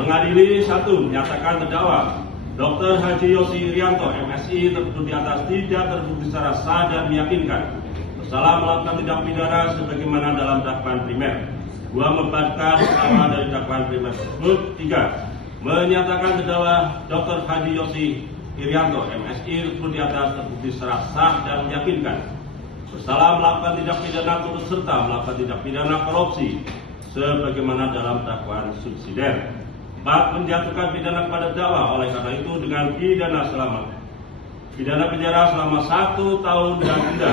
Mengadili satu, menyatakan terdakwa Dr. Haji Yosi Irianto, MSI, tersebut di atas tidak terbukti secara sah dan meyakinkan bersalah melakukan tindak pidana sebagaimana dalam dakwaan primer. 2. Membantah perkara dari dakwaan primer tersebut. 3. Menyatakan terdakwa Dr. Haji Yosi Irianto, MSI, tersebut di atas terbukti secara sah dan meyakinkan bersalah melakukan tindak pidana turut serta melakukan tindak pidana korupsi sebagaimana dalam dakwaan subsidiar. 4. Menjatuhkan pidana kepada terdakwa oleh karena itu dengan pidana penjara selama 1 tahun dan denda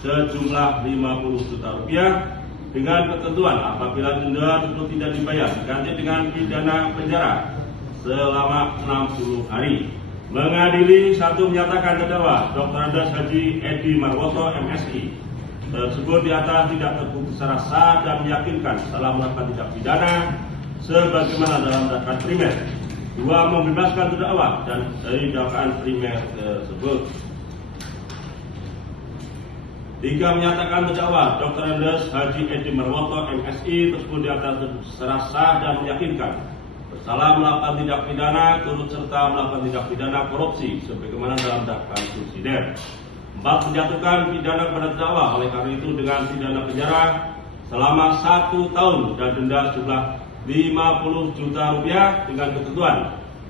sejumlah Rp50 juta dengan ketentuan apabila denda tersebut tidak dibayar diganti dengan pidana penjara selama 60 hari. Mengadili satu, menyatakan terdakwa Dr. Andes Haji Edi Marwoto, MSI, tersebut di atas tidak terbukti secara sah dan meyakinkan telah melakukan tindak pidana sebagaimana dalam dakwaan primer. 2. Membebaskan terdakwa dan dari dakwaan primer tersebut. 3. Menyatakan terdakwa Dr. Andes Haji Edi Marwoto, MSI, tersebut di atas terbukti secara sah dan meyakinkan bersalah melakukan tindak pidana turut serta melakukan tindak pidana korupsi sebagaimana dalam dakwaan subsidiar. 4. Menjatuhkan pidana kepada terdakwa oleh karena itu dengan pidana penjara selama 1 tahun dan denda sejumlah Rp50 juta dengan ketentuan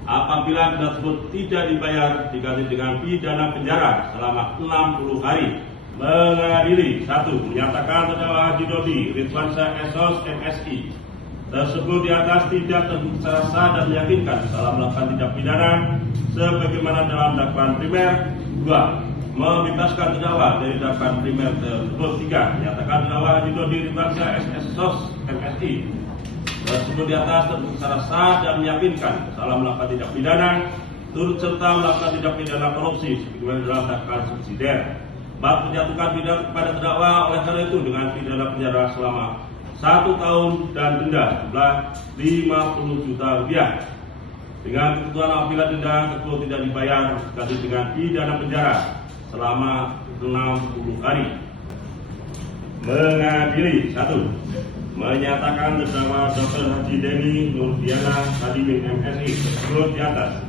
apabila denda tersebut tidak dibayar diganti dengan pidana penjara selama 60 hari. Mengadili 1. Menyatakan terdakwa Haji Dodi Ridwansyah SOS, MSI, tersebut di atas tidak terbukti secara sah dan meyakinkan telah melakukan tindak pidana sebagaimana dalam dakwaan primer. 2. Membebaskan terdakwa dari dakwaan primer tersebut. 3. Menyatakan terdakwa Haji Dodi Ridwansyah SOS, MSI, tersebut di atas terbukti secara sah dan meyakinkan telah melakukan tindak pidana turut serta melakukan tindak pidana korupsi sebagaimana dalam dakwaan subsidiar. 4. Menjatuhkan pidana kepada terdakwa oleh karena itu dengan pidana penjara selama 1 tahun dan denda sejumlah Rp50 juta dengan ketentuan apabila denda tersebut tidak dibayar diganti dengan pidana penjara selama 60 hari. Mengadili 1. Menyatakan terdakwa Dr. Haji Deni Nurdiana Hadimin, MSI, tersebut di atas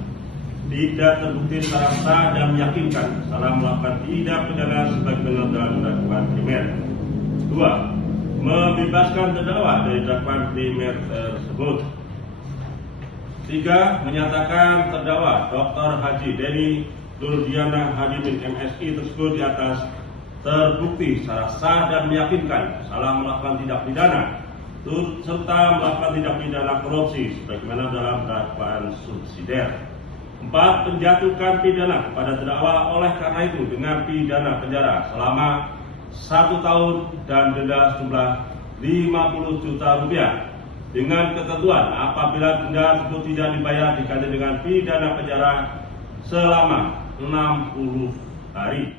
tidak terbukti secara sah dan meyakinkan telah melakukan tindak pidana sebagaimana dalam dakwaan primer. 2. Membebaskan terdakwa dari dakwaan primer tersebut. 3. Menyatakan terdakwa Dr. Haji Deni Nurdiana Hadimin, MSI, tersebut di atas terbukti secara sah dan meyakinkan salah melakukan tindak pidana turut serta melakukan tindak pidana korupsi sebagaimana dalam dakwaan subsidiar. 4. Menjatuhkan pidana kepada terdakwa oleh karena itu dengan pidana penjara selama 1 tahun dan denda sejumlah Rp50 juta dengan ketentuan apabila denda tersebut tidak dibayar diganti dengan pidana penjara selama 60 hari.